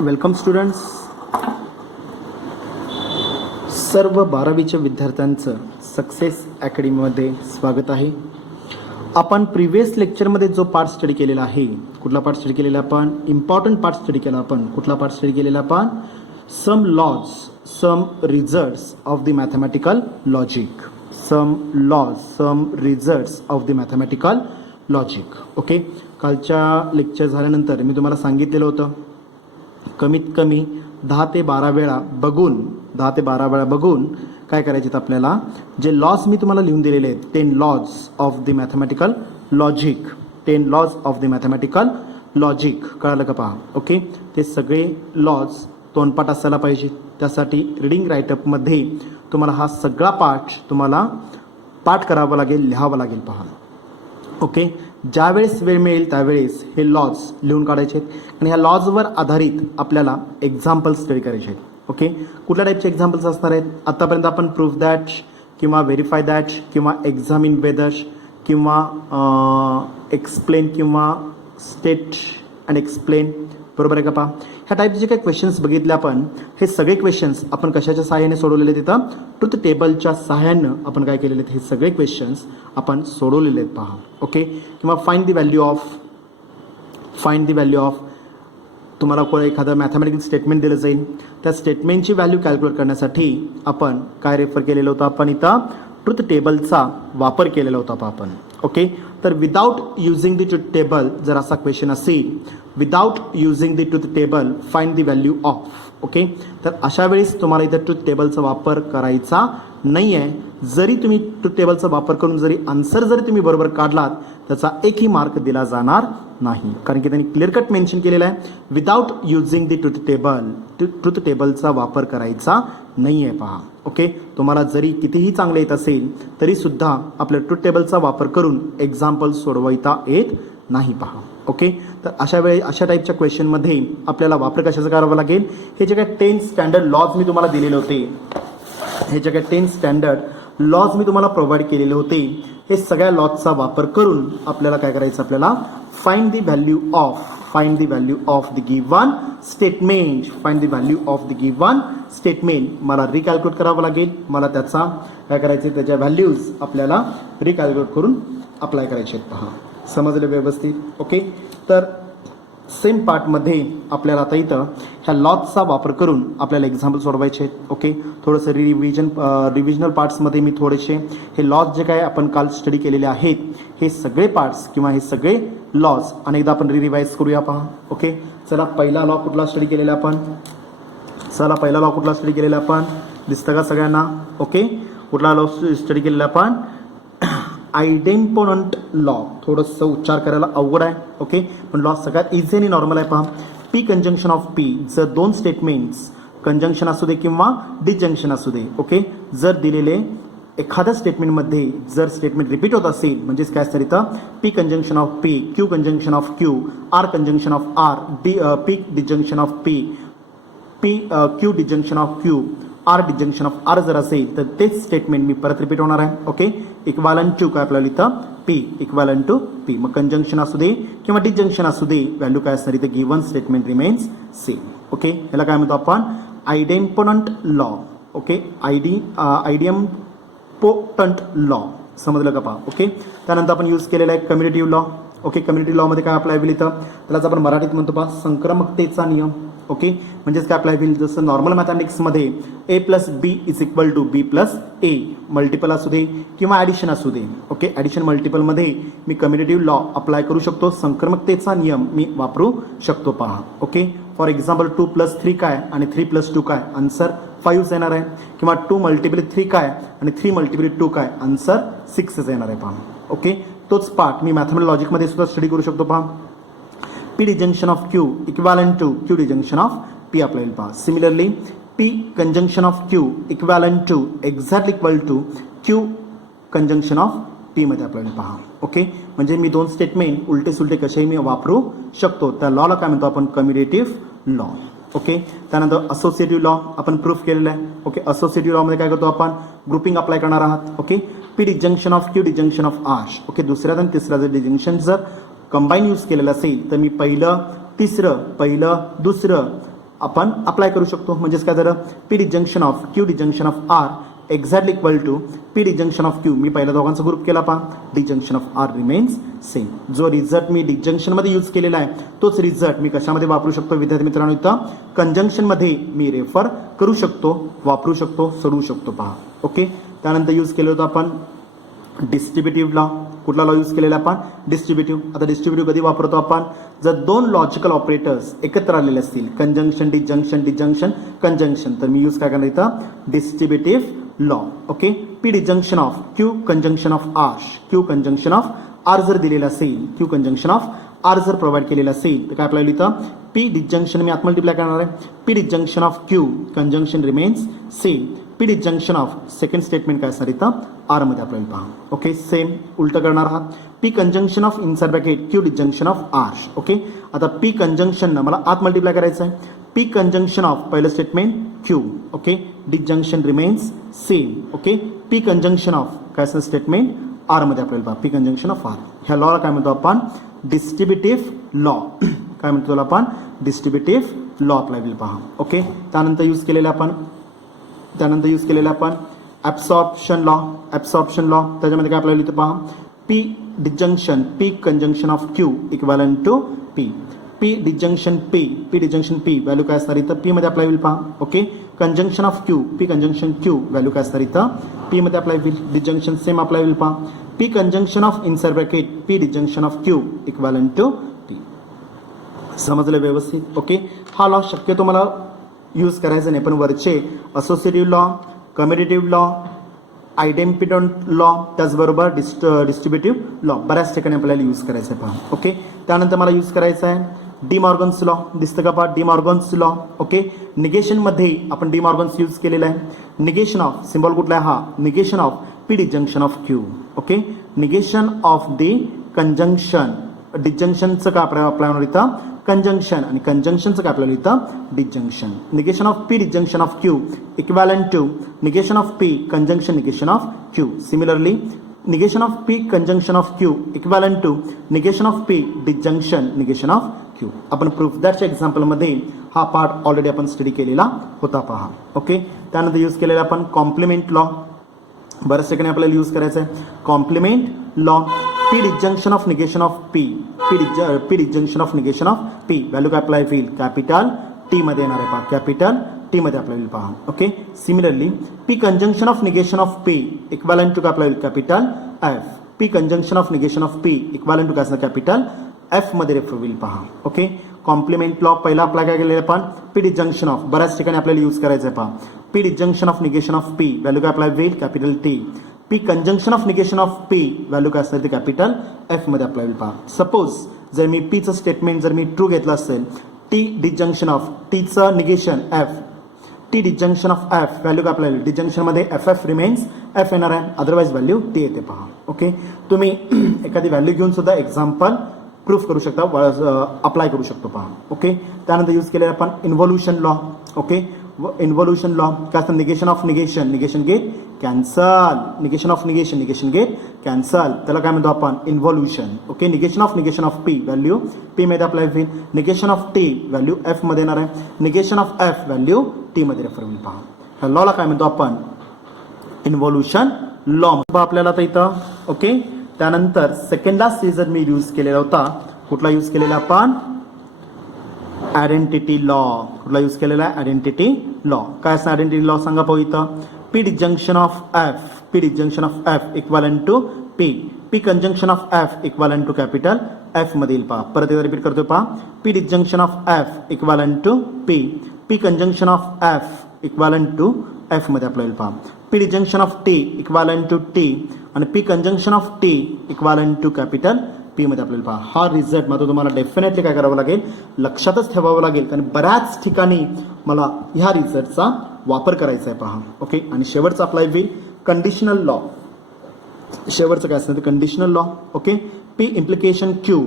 Welcome students. सर्व 12वीच्या विद्यार्थ्यांचं success अकॅडमीमध्ये स्वागत आहे. आपण प्रिव्हियस लेक्चरमध्ये जो पार्ट स्टडी केलेला आहे, कुठला पार्ट स्टडी केलेला आपण? इम्पॉर्टंट पार्ट स्टडी केला आपण. कुठला पार्ट स्टडी केलेला आपण? Some laws, some results of the mathematical logic. Some laws, some results of the mathematical logic. Okay, कालच्या लेक्चर झाल्यानंतर मी तुम्हाला सांगितलेलं होतं कमीत कमी 10 ते 12 वेळा बघून काय करायचे आपल्याला, जे लॉज मी तुम्हाला लिहून दिलेले आहेत 10 laws of the mathematical logic. 10 laws of the mathematical logic. कळालं का? पहा. ओके, ते सगळे लॉज तोंडपाठ असायला पाहिजे. त्यासाठी रिडिंग राईटअपमध्ये तुम्हाला हा सगळा तुम्हाला पाठ करावा लागेल, लिहावा लागेल. पहा. ओके, ज्यावेळेस वेळ मिळेल त्यावेळेस हे लॉज लिहून काढायचे आहेत आणि ह्या लॉजवर आधारित आपल्याला एक्झाम्पल्स स्टडी करायचे आहेत. ओके, कुठल्या टाईपचे एक्झाम्पल्स असणार आहेत? आतापर्यंत आपण प्रूफ दॅट किंवा व्हेरीफाय दॅट किंवा एक्झामिन वेदर किंवा एक्सप्लेन किंवा स्टेट अँड एक्सप्लेन, बरोबर आहे का? पहा, ह्या टाईपचे जे काही क्वेश्चन्स बघितले आपण, हे सगळे क्वेश्चन्स आपण कशाच्या सहाय्याने सोडवलेले आहेत? तिथं ट्रुथ टेबलच्या सहाय्यानं आपण काय केलेले आहेत? हे सगळे क्वेश्चन्स आपण सोडवलेले आहेत. पहा. ओके, किंवा फाइंड द व्हॅल्यू ऑफ तुम्हाला एखादं मॅथमॅटिकल स्टेटमेंट दिलं जाईल, त्या स्टेटमेंटची व्हॅल्यू कॅल्क्युलेट करण्यासाठी आपण काय रेफर केलेलं होतं? आपण इथं ट्रुथ टेबलचा वापर केलेला होता आपण. ओके, तर without using the truth table जर असा क्वेश्चन असेल, without using the truth table find the value of. Okay, तर अशा वेळेस तुम्हाला इथं ट्रुथ टेबलचा वापर करायचा नाही आहे. जरी तुम्ही ट्रुथ टेबलचा वापर करून जरी आन्सर जरी तुम्ही बरोबर काढलात, त्याचा एकही मार्क दिला जाणार नाही, कारण की त्यांनी क्लिअर कट मेन्शन केलेला आहे without using the truth table. Truth टेबलचा वापर करायचा नाही आहे. पहा. ओके, तुम्हाला जरी कितीही चांगले येत असेल तरी सुद्धा आपल्या ट्रुथ टेबलचा वापर करून एक्झाम्पल सोडवता येत नाही. पहा. ओके, तर अशा टाईपच्या क्वेश्चनमध्ये आपल्याला वापर कशाचा करावा लागेल? हे जे काही 10 स्टँडर्ड लॉज मी तुम्हाला दिलेले होते, हे जे काही 10 स्टँडर्ड लॉज मी तुम्हाला प्रोव्हाइड केलेले होते, हे सगळ्या लॉजचा वापर करून आपल्याला काय करायचं? आपल्याला find the value of the given statement. Find the value of the given statement मला रिकॅल्क्युलेट करावं लागेल. मला त्याचा काय करायचं? त्याच्या व्हॅल्यूज आपल्याला रिकॅल्क्युलेट करून अप्लाय करायचे आहेत. पहा, समजलं व्यवस्थित? ओके, तर सेम पार्टमध्ये आपल्याला आता इथं ह्या लॉजचा वापर करून आपल्याला एक्झाम्पल सोडवायचे आहेत. ओके, थोडंसं रिव्हिजनल पार्ट्समध्ये मी थोडेसे हे लॉज जे काय आपण काल स्टडी केलेले आहेत, हे सगळे पार्ट्स किंवा हे सगळे लॉज अनेकदा आपण रिवाइज करूया. पहा. ओके, चला, पहिला लॉ कुठला स्टडी केलेला आपण? दिसतं का सगळ्यांना? ओके, कुठला लॉ स्टडी केलेला आपण? Idempotent law. थोडंसं उच्चार करायला अवघड आहे. ओके, पण लॉ सगळ्यात इझी आणि नॉर्मल आहे. पहा, पी कंजंक्शन ऑफ पी. जर दोन स्टेटमेंट्स कंजंक्शन असू दे किंवा डिजंक्शन असू दे, ओके, जर दिलेले एखाद्या स्टेटमेंटमध्ये जर स्टेटमेंट रिपीट होत असेल, म्हणजेच काय असतं इथं? P conjunction of P, Q conjunction of Q, R conjunction of R, P disjunction of P, Q disjunction of Q, R disjunction of R जर असेल तर तेच स्टेटमेंट मी परत रिपीट होणार आहे. ओके, इक्वालंट टू काय आपल्याला इथं? P, equivalent to p. मग कंजंक्शन असू दे किंवा डिजंक्शन असू दे, व्हॅल्यू काय असणार इथं? Given statement remains same. Okay, याला काय म्हणतो आपण? Idempotent law. Okay, idempotent law. समजलं का? पहा. ओके, त्यानंतर आपण यूज केलेला आहे कम्युनिटिव्ह लॉ. ओके, कम्युनिटिव्ह लॉमध्ये काय अप्लाय होईल इथं? त्यालाच आपण मराठीत म्हणतो पहा संक्रमकतेचा नियम. ओके, म्हणजेच काय अप्लाय होईल? जसं नॉर्मल मॅथमॅटिक्समध्ये a plus b is equal to b plus a, multiple असू दे किंवा ॲडिशन असू दे. ओके, ॲडिशन मल्टिपलमध्ये मी कम्युनिटिव्ह लॉ अप्लाय करू शकतो, संक्रमकतेचा नियम मी वापरू शकतो. पहा. ओके, फॉर एक्झाम्पल 2 + 3 काय आणि 3 + 2 काय? आन्सर 5 येणार आहे. किंवा 2 × 3 काय आणि 3 × 2 काय? आन्सर 6 येणार आहे. पहा. ओके, तोच पार्ट मी मॅथमॅटिकल लॉजिकमध्ये सुद्धा स्टडी करू शकतो. पहा, P disjunction of Q equivalent to Q disjunction of P आपल्याला पहा. Similarly, P conjunction of Q equivalent to exactly equal to Q conjunction of P मध्ये आपल्याला पहा. ओके, म्हणजे मी दोन स्टेटमेंट उलटे सुलटे कसेही मी वापरू शकतो. त्या लॉला काय म्हणतो आपण? Commutative law. ओके, त्यानंतर असोसिएटिव्ह लॉ आपण प्रूफ केलेला आहे. ओके, असोसिएटिव्ह लॉमध्ये काय करतो आपण? ग्रुपिंग अप्लाय करणार आहात. Okay, P disjunction of Q disjunction of R. Okay, दुसऱ्या आणि तिसऱ्या जर डिजंक्शन जर कंबाईन यूज केलेलं असेल तर मी पहिलं दुसरं आपण अप्लाय करू शकतो. म्हणजेच काय झालं, p disjunction of Q disjunction of r exactly equal to p disjunction of q. मी पहिल्या दोघांचा ग्रुप केला पहा, disjunction of R remains same. जो रिझल्ट मी डिजंक्शनमध्ये यूज केलेला आहे तोच रिझल्ट मी कशामध्ये वापरू शकतो विद्यार्थी मित्रांनो, इथं कंजंक्शनमध्ये मी रेफर करू शकतो, वापरू शकतो, सोडवू शकतो पहा. ओके. त्यानंतर यूज केलं होतं आपण डिस्ट्रीब्युटिव्ह लॉ. कुठला लॉ यूज केलेला आपण, डिस्ट्रीब्युटिव्ह. आता डिस्ट्रीब्युटिव्ह कधी वापरतो आपण, जर दोन लॉजिकल ऑपरेटर्स एकत्र आलेले असतील, कंजंक्शन डिजंक्शन डिजंक्शन कंजंक्शन, तर मी यूज काय करणार इथं, distributive law. Okay. P disjunction of Q conjunction of R, Q conjunction of R जर दिलेला असेल, क्यू कंजंक्शन ऑफ आर जर प्रोव्हाइड केलेला असेल तर काय आपल्याला इथं पी डिजंक्शन मी आत मल्टिप्लाय करणार आहे, P disjunction of Q conjunction remains same. P disjunction of second statement काय असणार इथं, आर मध्ये आपल्याला पहा. ओके. सेम उलट करणार आहात. P conjunction of inside bracket Q disjunction of R. Okay. आता पी कंजंक्शन मला आत मल्टिप्लाय करायचं आहे, पी कंजंक्शन ऑफ पहिलं statement Q. Okay. Disjunction remains same. Okay. P conjunction of काय असं स्टेटमेंट आर मध्ये आपल्याला पहा, पी कंजंक्शन ऑफ आर. ह्या लॉला काय म्हणतो आपण, डिस्ट्रीब्युटिव्ह लॉ. काय म्हणतो त्याला आपण, डिस्ट्रीब्युटिव्ह लॉ अप्लाय होईल पहा. ओके. त्यानंतर यूज केलेला आपण ॲब्सॉर्प्शन लॉ. ॲब्सॉर्प्शन लॉ त्याच्यामध्ये काय आपल्याला इथं पहा, P disjunction P conjunction of Q equivalent to P. P disjunction P value काय असणार इथं, पी मध्ये अप्लाय होईल पहा. Okay. Conjunction of Q, P conjunction Q value काय असणार इथं, पी मध्ये अप्लाय होईल. डिजंक्शन सेम अप्लाय होईल पहा. P conjunction of inside bracket P disjunction of Q equivalent to T. समजलं व्यवस्थित. ओके. हा लॉ शक्यतो मला यूज करायचं नाही, पण वरचे associative law, commutative law, idempotent law, त्याचबरोबर डिस्ट्रीब्युटिव्ह लॉ बऱ्याच ठिकाणी आपल्याला यूज करायचं आहे पहा. ओके. त्यानंतर मला यूज करायचं आहे डी मॉर्गन्स लॉ. दिसतं का पहा, डी मॉर्गन्स लॉ. ओके. निगेशनमध्ये आपण डी मॉर्गन्स यूज केलेला आहे. निगेशन ऑफ सिम्बॉल कुठला आहे, हा negation of P disjunction of Q. Okay. Negation of the conjunction, डिजंक्शनचं काय आपल्याला इथं कंजंक्शन, आणि कंजंक्शनचं काय आपल्याला इथं disjunction. Negation of P disjunction of Q equivalent to negation of P conjunction negation of q. Similarly negation of P conjunction of Q equivalent to negation of P disjunction negation of q. आपण proof दॅटच्या एक्झाम्पलमध्ये हा part already आपण study केलेला होता पहा. Okay. त्यानंतर use केलेला आपण कॉम्प्लिमेंट लॉ. बऱ्याच ठिकाणी आपल्याला यूज करायचं आहे complement law. P disjunction of negation of P, P disjunction of negation of P value काय अप्लाय होईल, कॅपिटल टी मध्ये येणार आहे पहा, कॅपिटल टी मध्ये अप्लाय होईल पहा. Okay. Similarly P conjunction of negation of P equivalent to काय अप्लाय होईल, capital F. P conjunction of negation of P equivalent to काय असणार, कॅपिटल एफ मध्ये रेफर होईल पहा. ओके. कॉम्प्लिमेंट लॉ पहिला अप्लाय काय केलेला आपण, पी डिजंक्शन ऑफ, बऱ्याच ठिकाणी आपल्याला यूज करायचं आहे पहा. P disjunction of negation of P value काय अप्लाय होईल, capital T. P conjunction of negation of P value काय असणार ते कॅपिटल एफ मध्ये अप्लाय होईल पहा. सपोज जर मी पीचं स्टेटमेंट जर मी ट्रू घेतलं असेल, टी डिजंक्शन ऑफ टीचं negation F, T disjunction of f value काय अप्लाय होईल, डिजंक्शनमध्ये एफ एफ रिमेन्स एफ येणार आहे, अदरवाईज व्हॅल्यू टी येते पहा. ओके. तुम्ही एखादी व्हॅल्यू घेऊन सुद्धा एक्झाम्पल प्रूफ करू शकता, अप्लाय करू शकतो पहा. ओके. त्यानंतर यूज केलेला आपण involution law. Okay. Involution law काय असतं, negation of negation, negation get cancel, negation of negation, negation get cancel, त्याला काय म्हणतो आपण involution. Okay. Negation of P value p मध्ये अप्लाय होईल. Negation of T value f मध्ये येणार आहे. Negation of f value t मध्ये रेफर होईल पहा. ह्या लॉला काय म्हणतो आपण इन्व्होल्युशन लॉ आपल्याला आता इथं. ओके. त्यानंतर सेकंड लास्ट सीझन मी यूज केलेला होता, कुठला यूज केलेला आपण, आयडेंटिटी लॉ. कुठला यूज केलेला आहे, आयडेंटिटी लॉ. काय असणार आयडेंटिटी लॉ सांगा पाहू इथं, p disjunction of f, p disjunction of f equivalent to P, p conjunction of f equivalent to capital F मध्ये येईल पहा. परत एकदा रिपीट करतो पहा, P disjunction of f equivalent to P, p conjunction of f equivalent to f मध्ये apply होईल पहा. P disjunction of t equivalent to t आणि p conjunction of t equivalent to capital p मध्ये आपल्याला पहा. हा रिझल्ट मात्र तुम्हाला डेफिनेटली काय करावं लागेल, लक्षातच ठेवावं लागेल, कारण बऱ्याच ठिकाणी मला ह्या रिझल्टचा वापर करायचा आहे पहा. ओके. आणि शेवटचा अप्लाय होईल कंडिशनल लॉ. शेवटचं काय असतं, conditional law. Okay. P implication Q,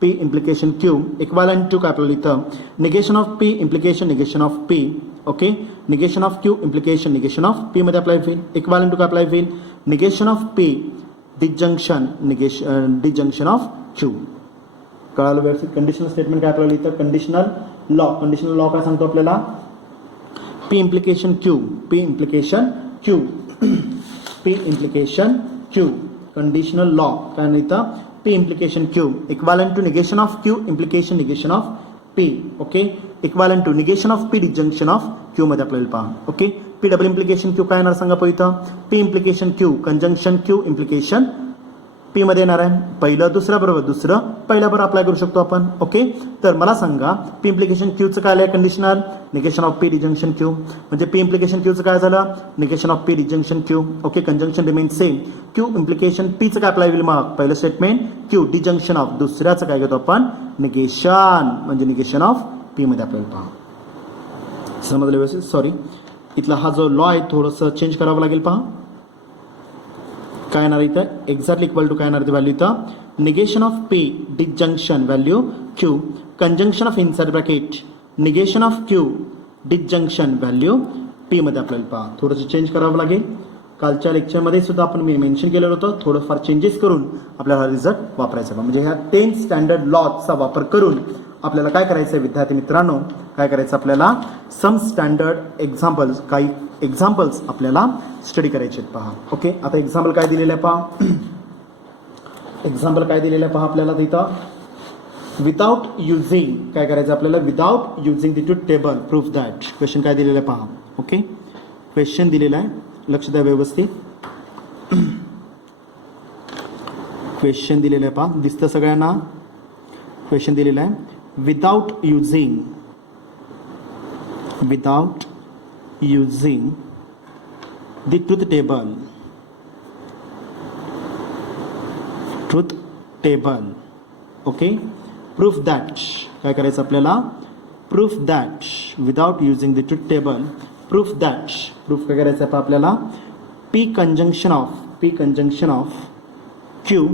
P implication Q equivalent to काय आपल्याला इथं, negation of P implication negation of P. Okay. Negation of Q implication negation of P मध्ये अप्लाय होईल. इक्वॅलंट टू काय apply होईल, negation of P disjunction negation disjunction of Q. कळालं व्यवस्थित. Conditional statement काय आपल्याला इथं, कंडिशनल लॉ. कंडिशनल लॉ काय सांगतो आपल्याला? P implication Q, P implication Q, P implication Q. Conditional law काय म्हणतं? P implication Q equivalent to negation of Q implication negation of P. Okay, equivalent to negation of P disjunction of Q मध्ये आपल्याला पहा. Okay, P double implication Q काय येणार सांगा पहिलं? P implication Q conjunction Q implication P मध्ये येणार आहे. पहिलं दुसरं बरोबर, दुसरं पहिल्या बरोबर अप्लाय करू शकतो आपण. ओके, तर मला सांगा पी इम्प्लिकेशन क्यूचं काय आलंय? Conditional negation of P disjunction q. म्हणजे पी इम्प्लिकेशन क्यूचं काय झालं? Negation of P disjunction q. Okay, conjunction remain same. Q implication पीचं काय अप्लाय होईल? मग पहिलं स्टेटमेंट क्यू डिजंक्शन ऑफ, दुसऱ्याचं काय घेतो आपण? निगेशन, म्हणजे निगेशन ऑफ पी मध्ये आपल्याला पहा. समजलं व्यवस्थित? सॉरी, इथला हा जो लॉ आहे थोडंसं चेंज करावं लागेल. पहा काय येणार इथं? एक्झॅक्टली इक्वल टू काय येणार ते व्हॅल्यू इथं? Negation of P disjunction value Q conjunction of inside bracket negation of Q disjunction value p मध्ये आपल्याला पहा थोडंसं चेंज करावं लागेल. कालच्या लेक्चरमध्ये सुद्धा आपण मी मेन्शन केलेलं होतं, थोडंफार चेंजेस करून आपल्याला रिझल्ट वापरायचा. म्हणजे ह्या 10 स्टँडर्ड लॉचा वापर करून आपल्याला काय करायचं आहे विद्यार्थी मित्रांनो? काय करायचं आपल्याला? सम स्टँडर्ड एक्झाम्पल्स, काही एक्झाम्पल्स आपल्याला स्टडी करायचे आहेत. पहा. ओके, आता एक्झाम्पल काय दिलेलं आहे पहा. एक्झाम्पल काय दिलेलं आहे पहा आपल्याला तिथं. विदाउट युझिंग काय करायचं आपल्याला? Without using the truth table proof that. Question काय दिलेलं आहे पहा. ओके, क्वेश्चन दिलेलं आहे, लक्ष द्या व्यवस्थित. क्वेश्चन दिलेलं आहे पहा, दिसतं सगळ्यांना? क्वेश्चन दिलेलं आहे without using the truth table. Okay, proof that काय करायचं आपल्याला? Proof that without using the truth table proof that. Proof काय करायचं आहे आपल्याला? P conjunction of Q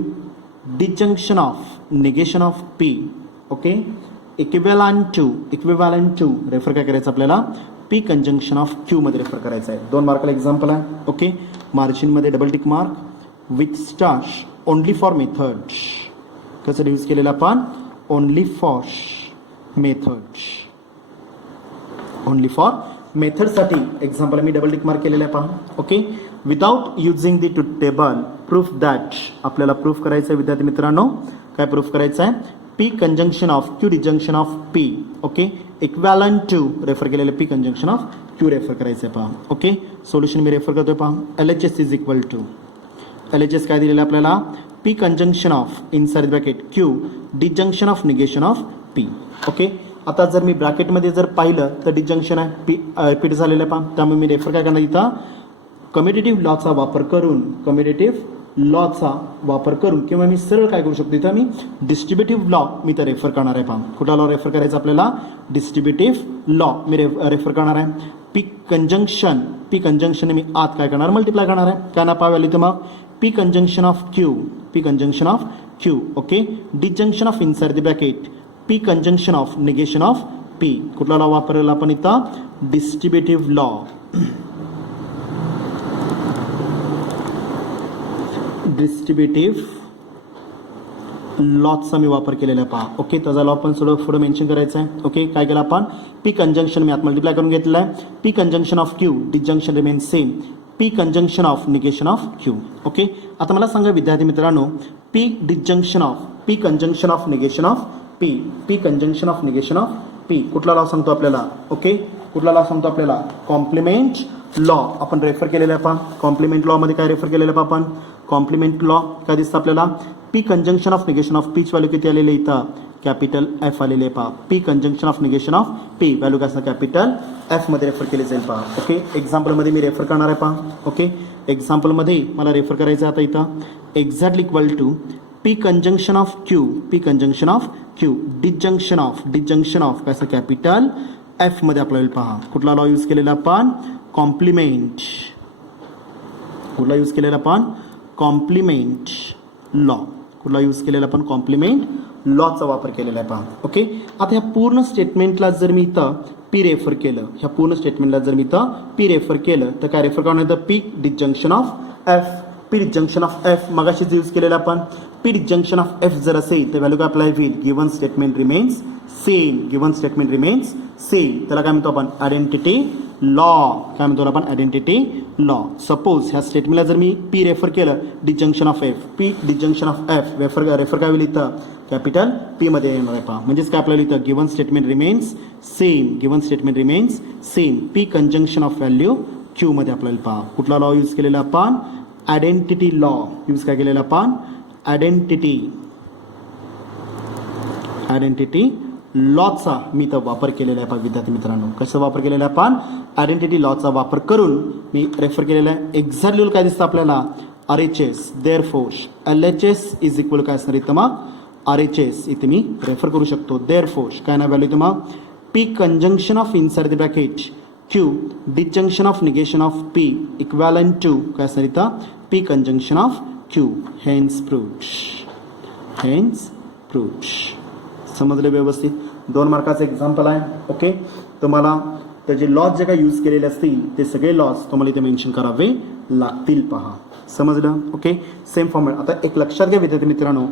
disjunction of negation of P. Okay, equivalent to refer काय करायचं आपल्याला? पी कंजंक्शन ऑफ क्यू मध्ये रेफर करायचं आहे. 2 मार्काला एक्झाम्पल आहे. ओके, मार्जिनमध्ये double tick mark with star only for methods. कसं यूज केलेलं आपण? ओनली फॉर मेथडसाठी एक्झाम्पल मी डबल टिक मार्क केलेलं आहे पहा. Okay, without using the truth table proof that आपल्याला प्रूफ करायचं आहे विद्यार्थी मित्रांनो. काय प्रूफ करायचं आहे? P conjunction of Q disjunction of P. Okay, equivalent to refer केलेलं p conjunction of q refer करायचं आहे पहा. ओके, सोल्युशन मी रेफर करतोय पहा. LHS is equal to LHS काय दिलेलं आहे आपल्याला? P conjunction of inside bracket Q disjunction of negation of P. Okay, आता जर मी ब्रॅकेटमध्ये जर पाहिलं तर डिजंक्शन आहे, पी रिपीट झालेलं आहे पहा. त्यामुळे मी रेफर काय करणार इथं? कम्युटेटिव्ह लॉचा वापर करून किंवा मी सरळ काय करू शकतो इथं? मी डिस्ट्रीब्युटिव्ह लॉ मी तर रेफर करणार आहे पहा. कुठला लॉ रेफर करायचा आपल्याला? डिस्ट्रीब्युटिव्ह लॉ मी रेफर करणार आहे. पी कंजंक्शन मी आत काय करणार? मल्टिप्लाय करणार आहे. काय ना पाहायला इथं मग? P conjunction of Q. Okay, disjunction of inside the bracket P conjunction of negation of P. कुठला लॉ वापरलेला आपण इथं? Distributive law. डिस्ट्रीब्युटिव्ह लॉचा मी वापर केलेला आहे पहा. ओके, त्याचा लॉ पण थोडं मेन्शन करायचं आहे. ओके, काय केलं आपण? पी कंजंक्शन मी आत मल्टिप्लाय करून घेतलेलं आहे. P conjunction of Q disjunction remain same. P conjunction of negation of Q. Okay, आता मला सांगा विद्यार्थी मित्रांनो, P conjunction of negation of P कुठला लॉ सांगतो आपल्याला? ओके, कुठला लॉ सांगतो आपल्याला? कॉम्प्लिमेंट लॉ आपण रेफर केलेला आहे पहा. कॉम्प्लिमेंट लॉ मध्ये काय रेफर केलेलं आहे आपण? कॉम्प्लिमेंट लॉ काय दिसतं आपल्याला? P conjunction of negation of पीच व्हॅल्यू किती आलेली इथं? कॅपिटल एफ आलेले आहे पहा. P conjunction of negation of P value काय असणार? कॅपिटल एफ मध्ये रेफर केले जाईल पहा. ओके, एक्झाम्पलमध्ये मी रेफर करणार आहे पहा. ओके, एक्झाम्पलमध्ये मला रेफर करायचं आहे आता इथं. Exactly equal to P conjunction of Q disjunction of काय असं? कॅपिटल एफ मध्ये आपल्याला पहा. कुठला लॉ यूज केलेला आपण? कॉम्प्लिमेंट. कुठला यूज केलेला आपण? Complement law. कुठला यूज केलेला आपण? कॉम्प्लिमेंट लॉचा वापर केलेला आहे पहा. ओके, आता ह्या पूर्ण स्टेटमेंटला जर मी इथं पी रेफर केलं, तर काय रेफर करणार? P disjunction of F. मगाशीच यूज केलेला आपण पी डिजंक्शन ऑफ एफ जर असेल तर व्हॅल्यू काय अप्लाय होईल, given statement remains same, given statement remains same. त्याला काय म्हणतो आपण, आयडेंटिटी लॉ. काय म्हणतो आपण, आयडेंटिटी लॉ. सपोज ह्या स्टेटमेंटला जर मी पी रेफर केलं, disjunction of f, p disjunction of F refer काय होईल इथं, कॅपिटल पी मध्ये येणार आहे पहा. म्हणजेच काय आपल्याला इथं given statement remains same, given statement remains same, P conjunction of value Q मध्ये आपल्याला पहा. कुठला लॉ यूज केलेला आपण, आयडेंटिटी लॉ यूज काय केलेला आपण, आयडेंटिटी लॉचा मी इथं वापर केलेला आहे पहा विद्यार्थी मित्रांनो. कसं वापर केलेला आहे आपण, आयडेंटिटी लॉचा वापर करून मी रेफर केलेला आहे. एक्झॅक्टली काय दिसतं आपल्याला, RHS, therefore LHS is equal काय असणार इथं मग, RHS इथे मी रेफर करू शकतो. देअरफोर काय ना व्हॅल्यू इथं मग, P conjunction of inside the bracket Q disjunction of negation of P equivalent to काय असणार इथं, P conjunction of Q. Hence proved, hence proved. समजले व्यवस्थित. 2 मार्काचं एक्झाम्पल आहे. ओके, तुम्हाला त्याचे लॉज जे काही यूज केलेले असतील ते सगळे लॉज तुम्हाला इथे मेन्शन करावे लागतील पहा. समजलं. Okay, same format. आता एक लक्षात घ्या विद्यार्थी मित्रांनो,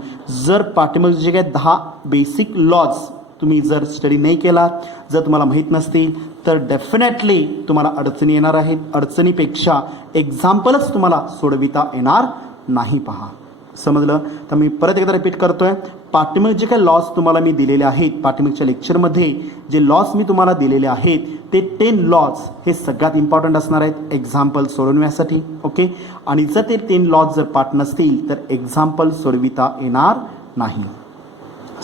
जर पाठीमागे जे काही 10 बेसिक लॉज तुम्ही जर स्टडी नाही केला, जर तुम्हाला माहीत नसतील तर डेफिनेटली तुम्हाला अडचणी येणार आहेत. अडचणीपेक्षा एक्झाम्पलच तुम्हाला सोडविता येणार नाही पहा. समजलं. तर मी परत एकदा रिपीट करतोय, पाठीमागे जे काही लॉज तुम्हाला मी दिलेले आहेत, पाठीमागच्या लेक्चरमध्ये जे लॉज मी तुम्हाला दिलेले आहेत ते 10 लॉज हे सगळ्यात इम्पॉर्टंट असणार आहेत एक्झाम्पल सोडवण्यासाठी. ओके, आणि जर ते 10 लॉज जर पाठ नसतील तर एक्झाम्पल सोडविता येणार नाही.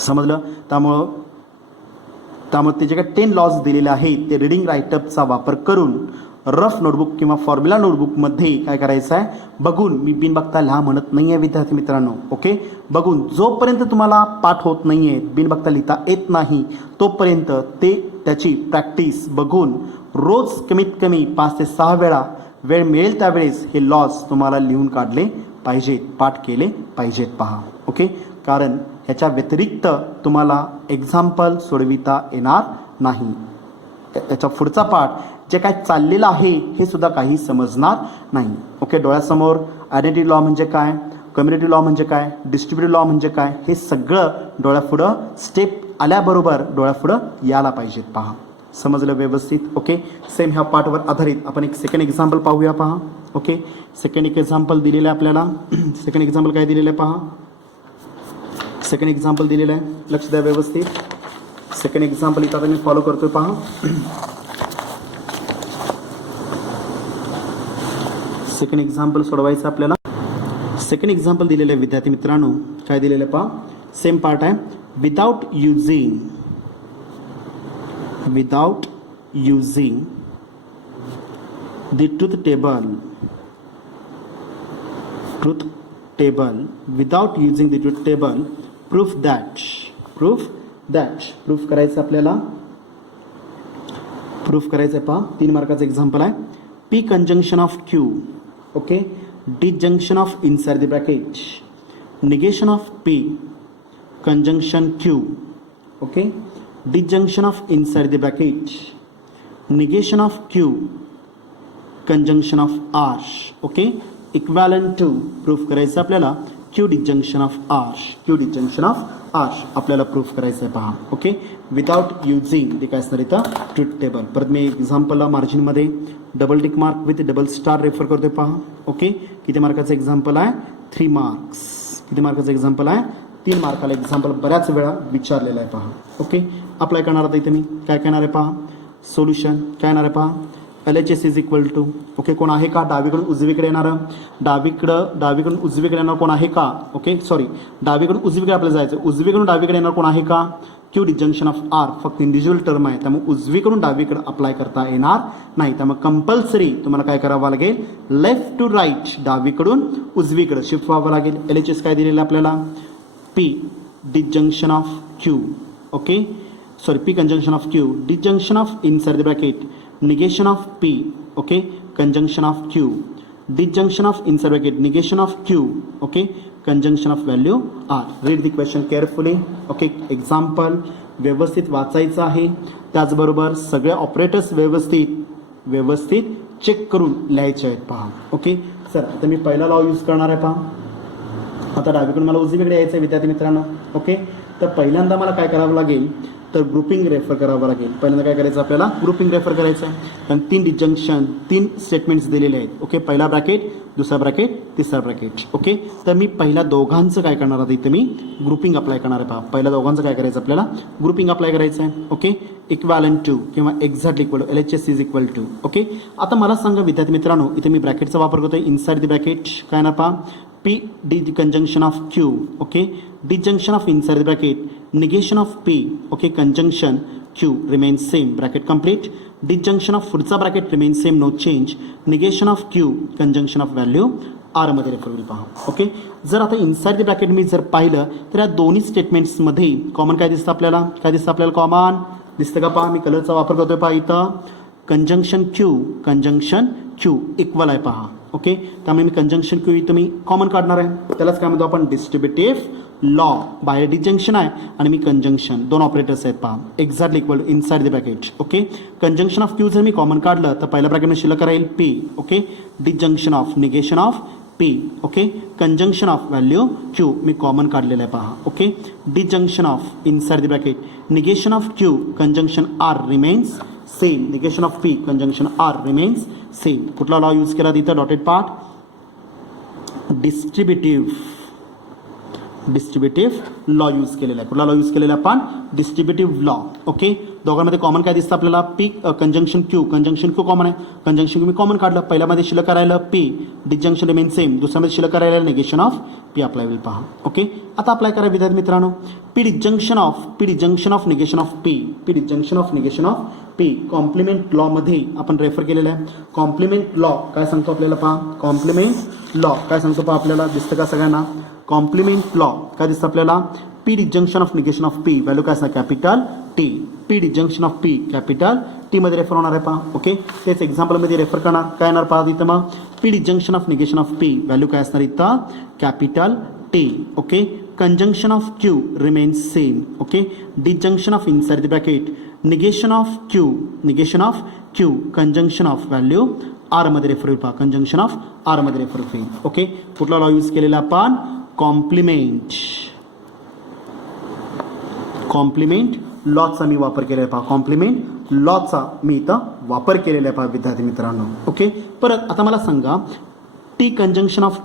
समजलं. त्यामुळे ते जे काही 10 लॉज दिलेले आहेत ते रिडिंग राईटअपचा वापर करून रफ नोटबुक किंवा फॉर्म्युला नोटबुकमध्ये काय करायचं आहे, बघून, मी बिन बघता लिहा म्हणत नाही आहे विद्यार्थी मित्रांनो. ओके, बघून जोपर्यंत तुम्हाला पाठ होत नाही आहे, बिन बघता लिहिता येत नाही तोपर्यंत त्याची प्रॅक्टिस बघून रोज कमीत कमी 5 ते 6 वेळा वेळ मिळेल त्यावेळेस हे लॉज तुम्हाला लिहून काढले पाहिजेत, पाठ केले पाहिजेत पहा. ओके, कारण ह्याच्या व्यतिरिक्त तुम्हाला एक्झाम्पल सोडविता येणार नाही. याच्या पुढचा पाठ जे काय चाललेलं आहे हे सुद्धा काही समजणार नाही. ओके, डोळ्यासमोर आयडेंटिटी लॉ म्हणजे काय, कम्युनिटी लॉ म्हणजे काय, डिस्ट्रीब्युटिव्ह लॉ म्हणजे काय, हे सगळं डोळ्यापुढं स्टेप आल्याबरोबर डोळ्यापुढं यायला पाहिजेत पहा. समजलं व्यवस्थित. ओके, सेम ह्या पार्टवर आधारित आपण एक सेकंड एक्झाम्पल पाहूया पहा. ओके, सेकंड एक एक्झाम्पल दिलेलं आहे आपल्याला. सेकंड एक्झाम्पल काय दिलेलं आहे पहा, सेकंड एक्झाम्पल दिलेलं आहे, लक्ष द्या व्यवस्थित. सेकंड एक्झाम्पल इथं आता मी फॉलो करतोय पहा. सेकंड एक्झाम्पल सोडवायचं आपल्याला. सेकंड एक्झाम्पल दिलेलं आहे विद्यार्थी मित्रांनो. काय दिलेलं आहे पहा, सेम पार्ट आहे. Without using the truth table without using the truth table proof करायचं आपल्याला. प्रूफ करायचं आहे पहा. 3 मार्काचं एक्झाम्पल आहे. P conjunction of Q, okay, disjunction of inside the bracket, negation of P conjunction Q, okay, disjunction of inside the bracket, negation of Q conjunction of R, okay, equivalent to. Proof करायचं आपल्याला Q disjunction of R, आपल्याला proof करायचं आहे पहा. Okay, without using ते काय असणार इथं, ट्रूथ टेबल. परत मी एक्झाम्पलला मार्जिनमध्ये double tick mark with double star refer करतोय पहा. ओके, किती मार्काचं एक्झाम्पल आहे, 3 मार्क्स. किती मार्काचं एक्झाम्पल आहे, 3 मार्काला एक्झाम्पल बऱ्याच वेळा विचारलेला आहे पहा. ओके, अप्लाय करणार आता इथे मी काय करणार आहे पहा, सोल्युशन काय येणार आहे पहा, LHS is equal to, okay, कोण आहे का, डावीकडून उजवीकडे येणारं, डावीकडून उजवीकडे येणार कोण आहे का, ओके, सॉरी, डावीकडून उजवीकडे आपल्याला जायचं, उजवीकडून डावीकडे येणार कोण आहे का, क्यू डिजंक्शन ऑफ आर फक्त इंडिव्हिज्युअल टर्म आहे, त्यामुळे उजवीकडून डावीकडे अप्लाय करता येणार नाही. त्यामुळे कंपल्सरी तुम्हाला काय करावं लागेल, लेफ्ट टू राईट, डावीकडून उजवीकडे शिफ्ट व्हावं लागेल. LHS काय दिलेलं आपल्याला, P disjunction of Q, okay, sorry, P conjunction of Q, disjunction of inside the bracket, negation of P, okay, conjunction of Q, disjunction of inside bracket, negation of Q, okay, conjunction of value R. Read the question carefully, okay, example व्यवस्थित वाचायचं आहे, त्याचबरोबर सगळे operators व्यवस्थित check करून लिहायचे आहेत पहा. ओके, सर आता मी पहिला लॉ यूज करणार आहे पहा. आता डावीकडून मला उजवीकडे यायचं आहे विद्यार्थी मित्रांनो. ओके, तर पहिल्यांदा मला काय करावं लागेल तर ग्रुपिंग रेफर करावं लागेल. पहिल्यांदा काय करायचं आपल्याला ग्रुपिंग रेफर करायचं आहे. कारण 3 डिजंक्शन 3 स्टेटमेंट्स दिलेले आहेत. ओके, पहिला ब्रॅकेट, दुसरा ब्रॅकेट, तिसरा ब्रॅकेट. ओके, तर मी पहिल्या दोघांचं काय करणार आहे इथं मी ग्रुपिंग अप्लाय करणार आहे. पहा, पहिल्या दोघांचं काय करायचं आपल्याला ग्रुपिंग अप्लाय करायचं आहे. ओके, इक्वॅलंट टू किंवा exactly equal to LHS is equal to. Okay, आता मला सांगा विद्यार्थी मित्रांनो, इथे मी ब्रॅकेटचा वापर करतोय. इनसाइड द ब्रॅकेट काय ना पहा P D conjunction of Q. Okay, disjunction of inside the bracket, negation of P. Okay, conjunction Q remains same, bracket complete. Disjunction of पुढचा bracket remains same, no change. Negation of Q, conjunction of value R मध्ये refer होईल पहा. Okay, जर आता inside the bracket मी जर पाहिलं तर या दोन्ही स्टेटमेंट्समध्ये कॉमन काय दिसतं आपल्याला, काय दिसतं आपल्याला कॉमन दिसतं का पहा. मी कलरचा वापर करतोय पहा इथं. कंजंक्शन क्यू इक्वल आहे पहा. ओके, त्यामुळे मी कंजंक्शन क्यू इथं मी कॉमन काढणार आहे. त्यालाच काय म्हणतो आपण डिस्ट्रीब्युटिव्ह लॉ. बाहेर डिजंक्शन आहे आणि मी कंजंक्शन, दोन ऑपरेटर्स आहेत पहा. Exactly equal to inside the bracket. Okay, conjunction of Q जर मी कॉमन काढलं तर पहिल्या ब्रॅकेटमध्ये शिल्लक राहील P. Okay, disjunction of negation of P. Okay, conjunction of value Q me common काढलेलं आहे पहा. Okay, disjunction of inside the bracket negation of Q conjunction R remains same. Negation of P conjunction R remains same. कुठला law use केला तिथं dotted part, distributive law use केलेला आहे. कुठला law use केलेला आपण डिस्ट्रीब्युटिव्ह लॉ. ओके, दोघांमध्ये common काय दिसतं आपल्याला P कंजंक्शन क्यू कॉमन आहे. कंजंक्शन क्यू मी कॉमन काढलं. पहिल्यामध्ये शिल्लक करायला P, डिजंक्शन रिमेन सेम. दुसऱ्यामध्ये शिल्लक करायला निगेशन ऑफ P अप्लाय होईल पहा. ओके, आता अप्लाय करा विद्यार्थी मित्रांनो. P disjunction of negation of P complement law मध्ये आपण रेफर केलेलं आहे. कॉम्प्लिमेंट लॉ काय सांगतो आपल्याला पहा. कॉम्प्लिमेंट लॉ काय सांगतो पहा आपल्याला, दिसतं का सगळ्यांना. कॉम्प्लिमेंट लॉ काय दिसतं आपल्याला, P disjunction of negation of P value काय असणार capital T. P disjunction of P capital T मध्ये रेफर होणार आहे पहा. ओके, तेच एक्झाम्पलमध्ये रेफर करणार. काय येणार पहा इथं मग P disjunction of negation of P value काय असणार इथं capital T. Okay, conjunction of Q remains same. Okay, disjunction of inside the bracket negation of Q conjunction of value R मध्ये रेफर होईल पहा. कंजंक्शन ऑफ R मध्ये refer होईल. Okay, कुठला law use केलेला आपण कॉम्प्लिमेंट लॉचा मी वापर केलेला आहे पहा. कॉम्प्लिमेंट लॉचा मी इथं वापर केलेला आहे पहा विद्यार्थी मित्रांनो. ओके, परत आता मला सांगा T कंजंक्शन ऑफ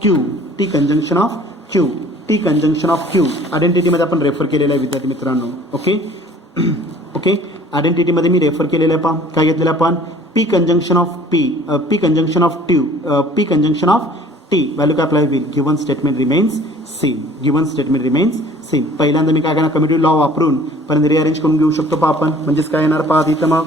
Q आयडेंटिटीमध्ये आपण रेफर केलेलं आहे विद्यार्थी मित्रांनो. ओके, आयडेंटिटीमध्ये मी रेफर केलेलं आहे पहा. काय घेतलेलं आपण P conjunction of T value काय अप्लाय होईल, गिवन स्टेटमेंट रिमेन्स सेम. पहिल्यांदा मी काय करणार कम्युटेटिव्ह लॉ वापरून पर्यंत रिअरेंज करून घेऊ शकतो पहा आपण. म्हणजेच काय येणार पहा इथं मग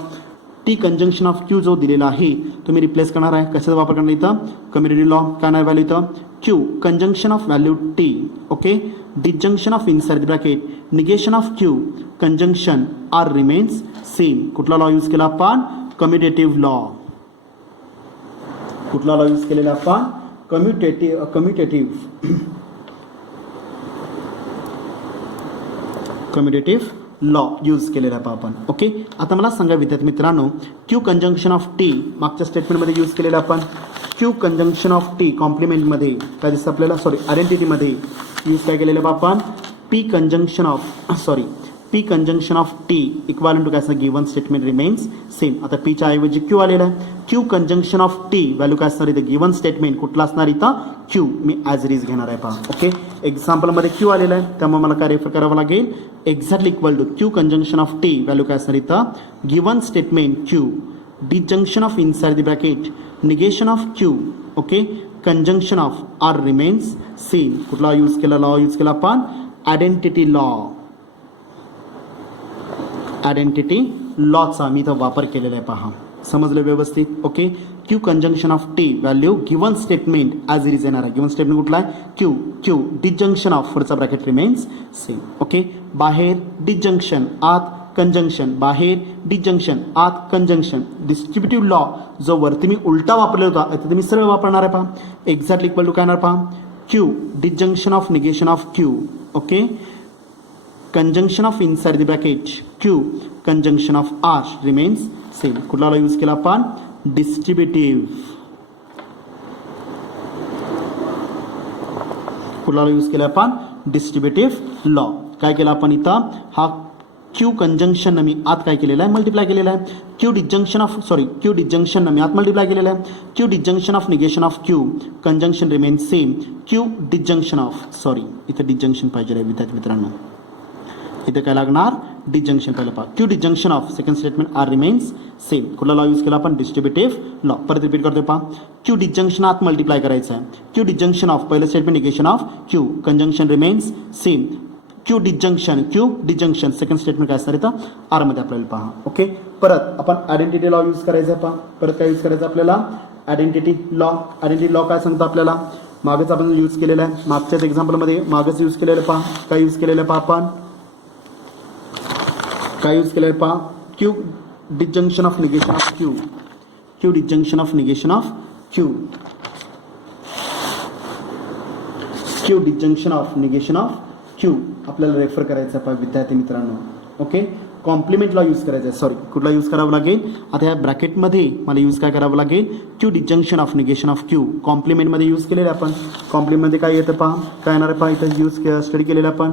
T कंजंक्शन ऑफ Q जो दिलेला आहे तो मी रिप्लेस करणार आहे. कशाचा वापर करणार इथं कम्युटेटिव्ह लॉ. काय नाही व्हॅल्यू इथं Q conjunction of value T. Okay, disjunction of inside the bracket negation of Q conjunction R remains same. कुठला लॉ यूज केला आपण कम्युटेटिव्ह लॉ. कुठला लॉ यूज केलेला आपण कम्युटेटिव्ह लॉ यूज केलेला आहे आपण. ओके, आता मला सांगा विद्यार्थी मित्रांनो Q कंजंक्शन ऑफ T मागच्या स्टेटमेंटमध्ये यूज केलेलं आपण. Q कंजंक्शन ऑफ T कॉम्प्लिमेंटमध्ये काय दिसतं आपल्याला, आयडेंटिटीमध्ये यूज काय केलेलं आहे आपण P conjunction of T equal to काय असणार गिवन स्टेटमेंट रिमेन्स सेम. आता P च्या ऐवजी Q आलेला आहे. Q conjunction of T value काय असणार इथं गिवन स्टेटमेंट कुठला असणार इथं Q मी ॲज इट इज घेणार आहे पहा. ओके, एक्झाम्पलमध्ये Q आलेला आहे त्यामुळे मला काय रेफर करावं लागेल exactly equal to Q conjunction of T value काय असणार इथं given statement Q disjunction of inside the bracket negation of Q. Okay, conjunction of R remains same. कुठला लॉ यूज केला आपण आयडेंटिटी लॉचा मी इथं वापर केलेला आहे पहा. समजलं व्यवस्थित. Okay, Q conjunction of T value given statement as it is येणार आहे. गिवन स्टेटमेंट कुठला आहे Q डिजंक्शन ऑफ पुढचा ब्रॅकेट रिमेन्स सेम. ओके, बाहेर डिजंक्शन आत कंजंक्शन, बाहेर डिजंक्शन आत कंजंक्शन. डिस्ट्रीब्युटिव्ह लॉ जो वरती मी उलटा वापरलेला होता तिथे मी सरळ वापरणार आहे पहा. एक्झॅक्टली इक्वल टू काय येणार पहा Q disjunction of negation of Q. Okay, conjunction of inside the bracket Q conjunction of R remains same. कुठला यूज केला आपण कुठला लॉ यूज केला आपण डिस्ट्रीब्युटिव्ह लॉ. काय केला आपण इथं हा क्यू कंजंक्शन मी आत काय केलेला आहे मल्टिप्लाय केलेला आहे. क्यू डिजंक्शन मी आत मल्टिप्लाय केलेला आहे. Q disjunction of negation of Q conjunction remain same. Q disjunction of इथं डिजंक्शन पाहिजे आहे विद्यार्थी मित्रांनो. इथे काय लागणार डिजंक्शन पहिलं पहा. Q disjunction of second statement R remains same. कुठला लॉ यूज केला आपण डिस्ट्रीब्युटिव्ह लॉ. परत रिपीट करतोय पहा. क्यू डिजंक्शन आत मल्टिप्लाय करायचं आहे. क्यू डिजंक्शन ऑफ पहिलं statement negation of Q conjunction remains same. Q disjunction second statement काय असणार इथं आर मध्ये आपल्याला पहा. ओके परत आपण आयडेंटिटी लॉ यूज करायचा पहा. परत काय यूज करायचं आपल्याला आयडेंटिटी लॉ काय सांगतो आपल्याला मागच आपण यूज केलेला आहे. मागच्याच एक्झाम्पलमध्ये मागच यूज केलेलं पहा. काय यूज केलेलं पहा आपण काय यूज केलेलं पहा Q disjunction of negation of Q. Q disjunction of negation of Q. Q disjunction of negation of Q आपल्याला रेफर करायचं आहे विद्यार्थी मित्रांनो. ओके कॉम्प्लिमेंट लॉ यूज करायचा आहे. कुठला यूज करावं लागेल आता या ब्रॅकेटमध्ये मला यूज काय करावं लागेल Q disjunction of negation of Q कॉम्प्लिमेंटमध्ये यूज केलेलं आपण. कॉम्प्लिमेंटमध्ये काय येतं पहा काय येणार आहे पहा इथं यूज स्टडी केलेलं आपण.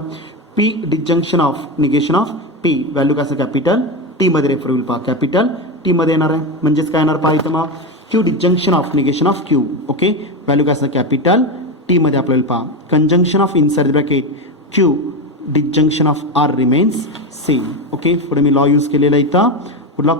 P disjunction of negation of P value काय कॅपिटल टी मध्ये रेफर होईल पहा. कॅपिटल टी मध्ये येणार आहे म्हणजेच काय येणार पहा इथं मग Q disjunction of negation of Q. Okay value काय कॅपिटल टी मध्ये आपल्याला पहा. Conjunction of inside bracket Q disjunction of R remains same. Okay पुढे मी लॉ यूज केलेला इथं कुठला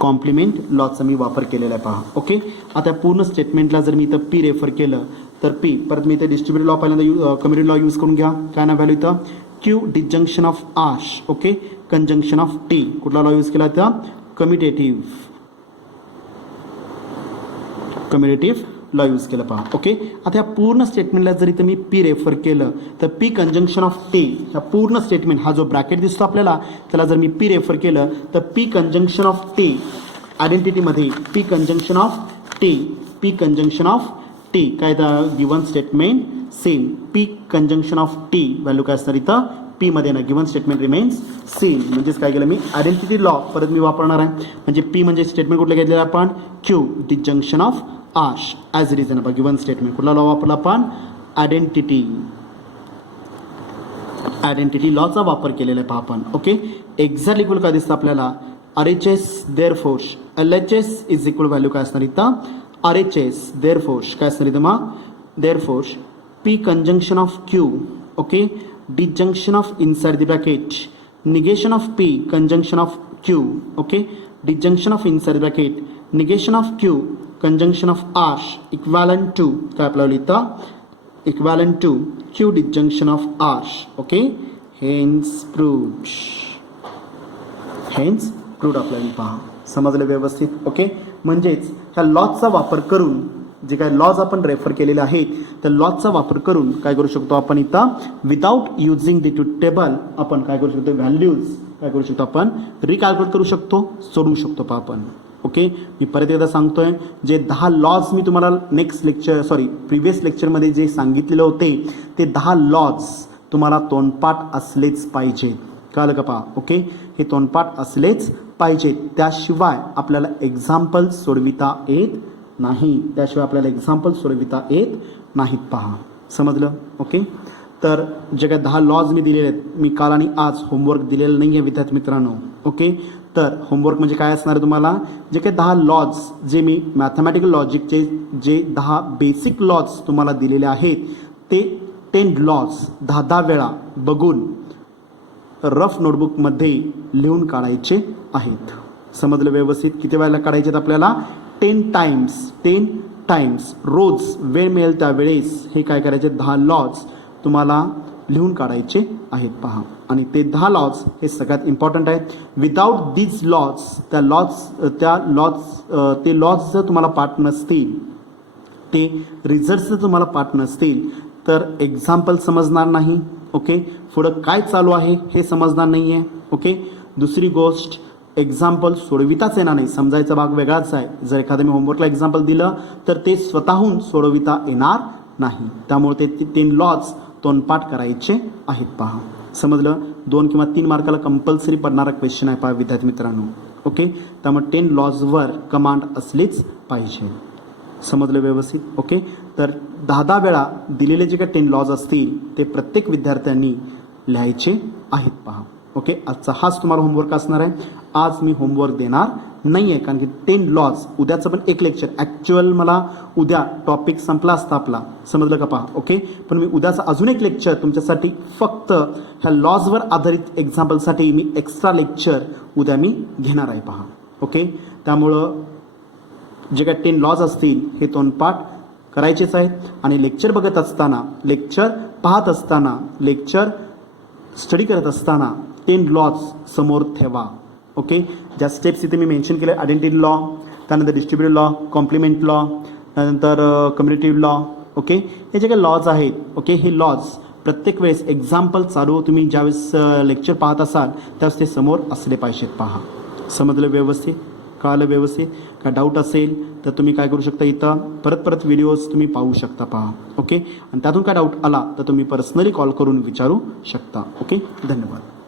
कॉम्प्लिमेंट लॉचा मी वापर केलेला आहे पहा. ओके आता पूर्ण स्टेटमेंटला जर मी इथं पी रेफर केलं तर पी परत मी इथे डिस्ट्रीब्युटिव्ह लॉ पहिल्यांदा कम्युनिटी लॉ यूज करून घ्या. काय ना व्हॅल्यू इथं Q disjunction of R. Okay conjunction of T कुठला लॉ यूज केला इथं कम्युटेटिव्ह लॉ यूज केलं पहा. ओके आता या पूर्ण स्टेटमेंटला जर इथं मी पी रेफर केलं तर पी कंजंक्शन ऑफ टी ह्या पूर्ण स्टेटमेंट हा जो ब्रॅकेट दिसतो आपल्याला त्याला जर मी पी रेफर केलं तर पी कंजंक्शन ऑफ टी आयडेंटिटीमध्ये पी कंजंक्शन ऑफ टी काय तर given statement same. P conjunction of T value काय असणार इथं पी मध्ये ना गिवन स्टेटमेंट रिमेन्स सेम. म्हणजेच काय केलं मी आयडेंटिटी लॉ परत मी वापरणार आहे. म्हणजे पी म्हणजे स्टेटमेंट कुठलं घेतलेलं आपण Q disjunction of R as it is ना गिवन स्टेटमेंट कुठला लॉ वापरला आपण आयडेंटिटी लॉचा वापर केलेला आहे पहा आपण. ओके एक्झॅक्टली इक्वल काय दिसतं आपल्याला RHS therefore LHS is equal value काय असणार इथं RHS देअरफोर काय असणार इथं मग therefore P conjunction of Q. Okay disjunction of inside the bracket negation of P conjunction of Q. Okay disjunction of inside bracket negation of Q conjunction of R equivalent to काय आपल्याला इथं equivalent to Q disjunction of R. Okay hence proved आपल्याला पहा. समजलं व्यवस्थित. Okay म्हणजेच ह्या लॉजचा वापर करून जे काय लॉज आपण रेफर केलेले आहेत त्या लॉजचा वापर करून काय करू शकतो आपण इथं without using the truth table आपण काय करू शकतो व्हॅल्यूज काय करू शकतो आपण रिकॅल्क्युलेट करू शकतो सोडवू शकतो पहा आपण. ओके मी परत एकदा सांगतोय जे 10 लॉज मी तुम्हाला प्रिव्हियस लेक्चरमध्ये जे सांगितलेले होते ते 10 लॉज तुम्हाला तोंडपाठ असलेच पाहिजेत. कळलं का पहा. ओके हे तोंडपाठ असलेच पाहिजेत त्याशिवाय आपल्याला एक्झाम्पल सोडविता येत नाहीत पहा. समजलं. ओके तर जे काय 10 लॉज मी दिलेले आहेत मी काल आणि आज होमवर्क दिलेलं नाही आहे विद्यार्थी मित्रांनो. ओके तर होमवर्क म्हणजे काय असणार आहे तुम्हाला जे काही 10 लॉज जे मी मॅथमॅटिकल लॉजिकचे जे 10 बेसिक लॉज तुम्हाला दिलेले आहेत ते 10 लॉज 10 वेळा बघून रफ नोटबुकमध्ये लिहून काढायचे आहेत. समजलं व्यवस्थित. किती वेळेला काढायचे आहेत आपल्याला 10 टाइम्स रोज वेळ मिळेल त्यावेळेस हे काय करायचे 10 लॉज तुम्हाला लिहून काढायचे आहेत पहा. आणि ते 10 लॉज हे सगळ्यात इम्पॉर्टंट आहे. विदाउट दीज लॉज ते लॉज जर तुम्हाला पाठ नसतील ते रिझल्ट जर तुम्हाला पाठ नसतील तर एक्झाम्पल समजणार नाही. ओके पुढं काय चालू आहे हे समजणार नाही आहे. ओके दुसरी गोष्ट एक्झाम्पल सोडविताच येणार नाही. समजायचा भाग वेगळाच आहे. जर एखादं मी होमवर्कला एक्झाम्पल दिलं तर ते स्वतःहून सोडविता येणार नाही. त्यामुळे ते 10 लॉज तोंडपाठ करायचे आहेत पहा. समजलं. 2 किंवा 3 मार्काला कंपल्सरी पडणारा क्वेश्चन आहे पहा विद्यार्थी मित्रांनो. ओके त्यामुळे 10 लॉजवर कमांड असलीच पाहिजे. समजलं व्यवस्थित? ओके. तर 10 वेळा दिलेले जे काही 10 लॉज असतील ते प्रत्येक विद्यार्थ्यांनी लिहायचे आहेत पहा. ओके. आजचा हाच तुम्हाला होमवर्क असणार आहे. आज मी होमवर्क देणार नाही आहे कारण की 10 लॉज उद्याचं पण एक लेक्चर ॲक्च्युअल मला उद्या टॉपिक संपला असता आपला. समजलं का पहा? ओके. पण मी उद्याचं अजून एक लेक्चर तुमच्यासाठी फक्त ह्या लॉजवर आधारित एक्झाम्पलसाठी मी एक्स्ट्रा लेक्चर उद्या मी घेणार आहे पहा. ओके. त्यामुळं जे काही 10 लॉज असतील हे तोंडपाठ करायचेच आहेत आणि लेक्चर बघत असताना, लेक्चर पाहत असताना, लेक्चर स्टडी करत असताना 10 लॉज समोर ठेवा. ओके. ज्या स्टेप्स इथे मी मेन्शन केले, आयडेंटिटी लॉ, त्यानंतर डिस्ट्रीब्युटिव्ह लॉ, कॉम्प्लिमेंट लॉ, त्यानंतर कम्युनिटिव्ह लॉ. ओके. हे जे काही लॉज आहेत, ओके, हे लॉज प्रत्येक वेळेस एक्झाम्पल चालू तुम्ही ज्यावेळेस लेक्चर पाहत असाल त्यावेळेस ते समोर असले पाहिजेत पहा. समजलं व्यवस्थित? कळालं व्यवस्थित? काय डाऊट असेल तर तुम्ही काय करू शकता, इथं परत व्हिडिओज तुम्ही पाहू शकता पहा. ओके. आणि त्यातून काय डाऊट आला तर तुम्ही पर्सनली कॉल करून विचारू शकता. ओके. धन्यवाद.